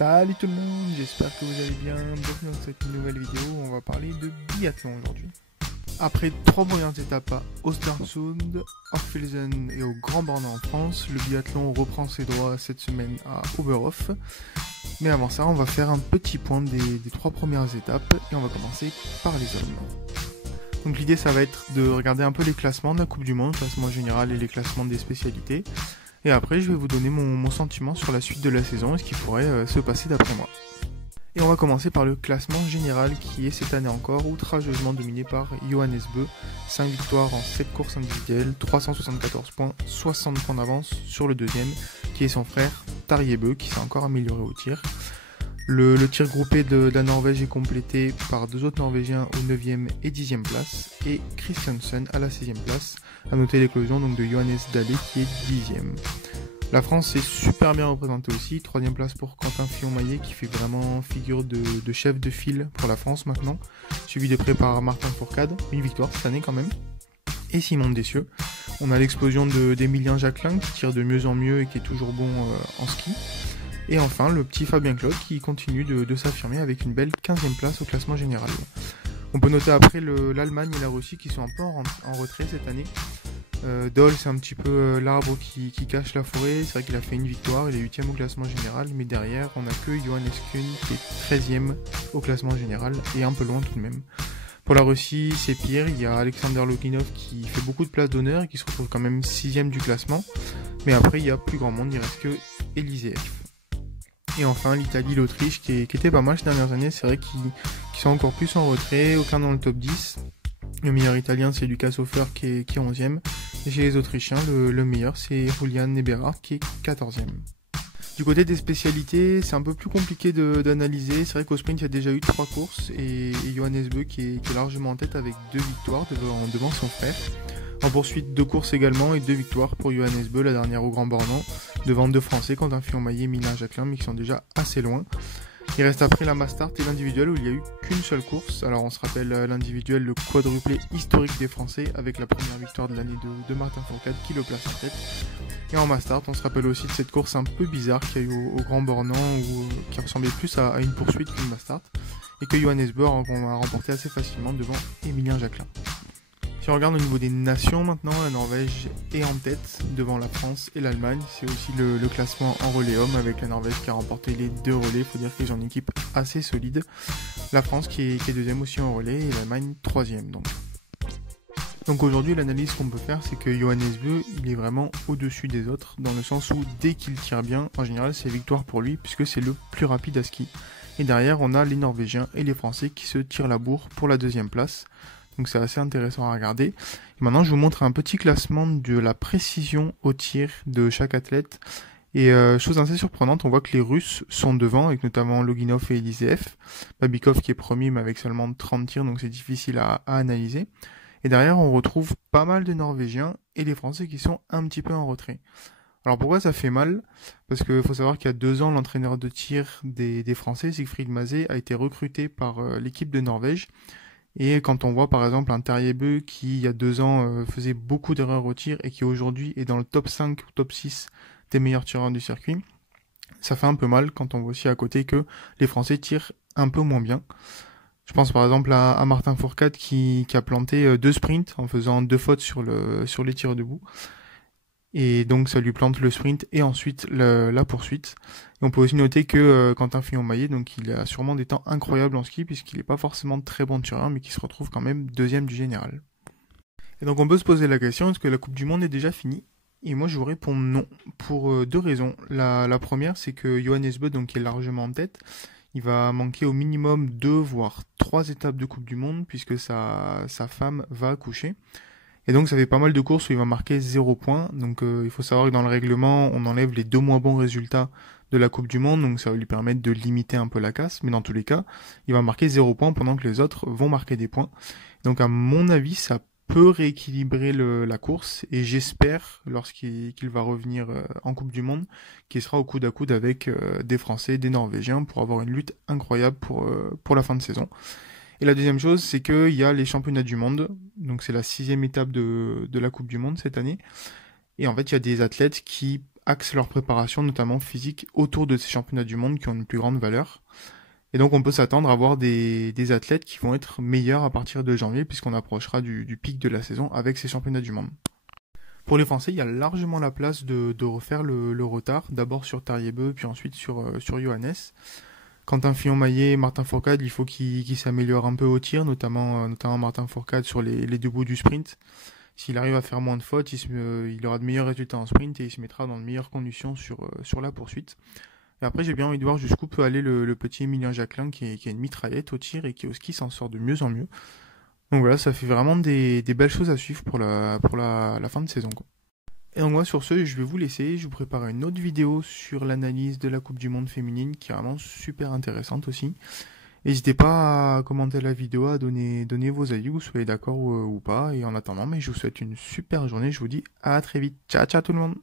Salut tout le monde, j'espère que vous allez bien. Bienvenue dans cette nouvelle vidéo où on va parler de biathlon aujourd'hui. Après 3 brillantes étapes à Östersund, Orphelsen et au Grand Bornand en France, le biathlon reprend ses droits cette semaine à Oberhof. Mais avant ça, on va faire un petit point des 3 premières étapes et on va commencer par les hommes. Donc l'idée ça va être de regarder un peu les classements de la Coupe du Monde, le classement général et les classements des spécialités. Et après je vais vous donner mon sentiment sur la suite de la saison et ce qui pourrait se passer d'après moi. Et on va commencer par le classement général qui est cette année encore outrageusement dominé par Johannes Bö. 5 victoires en 7 courses individuelles, 374 points, 60 points d'avance sur le deuxième qui est son frère Tarjei Bø qui s'est encore amélioré au tir. Le tir groupé de la Norvège est complété par 2 autres Norvégiens au 9e et 10e place et Christiansen à la 6e place. A noter l'éclosion donc de Johannes Dahle qui est 10e. La France est super bien représentée aussi, 3e place pour Quentin Fillon-Maillet qui fait vraiment figure de chef de file pour la France maintenant, suivi de près par Martin Fourcade, 8 victoires cette année quand même, et Simon Dessieux. On a l'explosion d'Emilien Jacquelin qui tire de mieux en mieux et qui est toujours bon en ski. Et enfin, le petit Fabien Claude qui continue de s'affirmer avec une belle 15e place au classement général. On peut noter après l'Allemagne et la Russie qui sont un peu en retrait cette année. Dole, c'est un petit peu l'arbre qui cache la forêt. C'est vrai qu'il a fait une victoire, il est 8e au classement général. Mais derrière, on n'a que Johannes Kuhn qui est 13e au classement général et un peu loin tout de même. Pour la Russie, c'est pire. Il y a Alexander Loginov qui fait beaucoup de places d'honneur et qui se retrouve quand même 6e du classement. Mais après, il y a plus grand monde, il reste que Eliseev. Et enfin l'Italie, l'Autriche qui était pas mal ces dernières années, c'est vrai qu'ils sont encore plus en retrait, aucun dans le top 10. Le meilleur italien c'est Lucas Hofer qui est 11e. Et chez les Autrichiens, le meilleur c'est Julian Eberhardt qui est 14e. Du côté des spécialités, c'est un peu plus compliqué d'analyser. C'est vrai qu'au sprint il y a déjà eu 3 courses et Johannes Bö qui est largement en tête avec 2 victoires devant son frère. En poursuite, 2 courses également et 2 victoires pour Johannes Bö, la dernière au Grand Bornand, devant 2 Français, Quentin Fillon-Maillet et Emilien Jacquelin, mais qui sont déjà assez loin. Il reste après la mass start et l'individuel où il n'y a eu qu'une seule course. Alors on se rappelle l'individuel, le quadruplé historique des Français avec la première victoire de l'année de Martin Fourcade qui le place en tête. Et en mass start, on se rappelle aussi de cette course un peu bizarre qu'il y a eu au Grand Bornand qui ressemblait plus à une poursuite qu'une mass start et que Johannes Bö a remporté assez facilement devant Emilien Jacquelin. Si on regarde au niveau des nations maintenant, la Norvège est en tête devant la France et l'Allemagne. C'est aussi le classement en relais homme avec la Norvège qui a remporté les 2 relais. Il faut dire qu'ils ont une équipe assez solide. La France qui est deuxième aussi en relais et l'Allemagne 3e. Donc aujourd'hui l'analyse qu'on peut faire c'est que Johannes Bö il est vraiment au-dessus des autres dans le sens où dès qu'il tire bien, en général c'est victoire pour lui puisque c'est le plus rapide à ski. Et derrière on a les Norvégiens et les Français qui se tirent la bourre pour la 2e place. Donc c'est assez intéressant à regarder. Et maintenant je vous montre un petit classement de la précision au tir de chaque athlète. Et chose assez surprenante, on voit que les Russes sont devant, avec notamment Loginov et Eliseev. Babikov qui est premier mais avec seulement 30 tirs, donc c'est difficile à analyser. Et derrière on retrouve pas mal de Norvégiens et les Français qui sont un petit peu en retrait. Alors pourquoi ça fait mal? Parce qu'il faut savoir qu'il y a 2 ans, l'entraîneur de tir des Français, Siegfried Mazet, a été recruté par l'équipe de Norvège. Et quand on voit par exemple un Tarjei Bø qui il y a 2 ans faisait beaucoup d'erreurs au tir et qui aujourd'hui est dans le top 5 ou top 6 des meilleurs tireurs du circuit, ça fait un peu mal quand on voit aussi à côté que les Français tirent un peu moins bien. Je pense par exemple à Martin Fourcade qui a planté 2 sprints en faisant 2 fautes sur les tirs debout. Et donc ça lui plante le sprint et ensuite la poursuite. Et on peut aussi noter que Quentin Fillon-Maillet, donc il a sûrement des temps incroyables en ski puisqu'il n'est pas forcément très bon tireur mais qui se retrouve quand même 2e du général. Et donc on peut se poser la question, est-ce que la Coupe du Monde est déjà finie? Et moi je vous réponds non, pour 2 raisons. La première c'est que Johannes Bö donc, qui est largement en tête, il va manquer au minimum 2 voire 3 étapes de Coupe du Monde puisque sa femme va accoucher. Et donc ça fait pas mal de courses où il va marquer 0 points. Donc il faut savoir que dans le règlement, on enlève les 2 moins bons résultats de la Coupe du Monde. Donc ça va lui permettre de limiter un peu la casse. Mais dans tous les cas, il va marquer 0 points pendant que les autres vont marquer des points. Donc à mon avis, ça peut rééquilibrer la course. Et j'espère, lorsqu'il va revenir en Coupe du Monde, qu'il sera au coude à coude avec des Français, des Norvégiens pour avoir une lutte incroyable pour la fin de saison. Et la deuxième chose, c'est qu'il y a les championnats du monde. Donc c'est la 6e étape de la Coupe du Monde cette année. Et en fait, il y a des athlètes qui axent leur préparation, notamment physique, autour de ces championnats du monde qui ont une plus grande valeur. Et donc on peut s'attendre à voir des athlètes qui vont être meilleurs à partir de janvier, puisqu'on approchera du pic de la saison avec ces championnats du monde. Pour les Français, il y a largement la place de refaire le retard, d'abord sur Tariebeu, puis ensuite sur Johannes. Quentin Fillon-Maillet, Martin Fourcade, il faut qu'ils s'améliorent un peu au tir, notamment Martin Fourcade sur les deux bouts du sprint. S'il arrive à faire moins de fautes, il aura de meilleurs résultats en sprint et il se mettra dans de meilleures conditions sur la poursuite. Et après, j'ai bien envie de voir jusqu'où peut aller le petit Emilien Jacquelin qui est une mitraillette au tir et qui au ski s'en sort de mieux en mieux. Donc voilà, ça fait vraiment des belles choses à suivre pour la fin de saison, quoi. Et donc moi sur ce, je vais vous laisser, je vous prépare une autre vidéo sur l'analyse de la Coupe du Monde féminine qui est vraiment super intéressante aussi. N'hésitez pas à commenter la vidéo, à donner vos avis, vous soyez d'accord ou pas. Et en attendant, mais je vous souhaite une super journée, je vous dis à très vite. Ciao ciao tout le monde.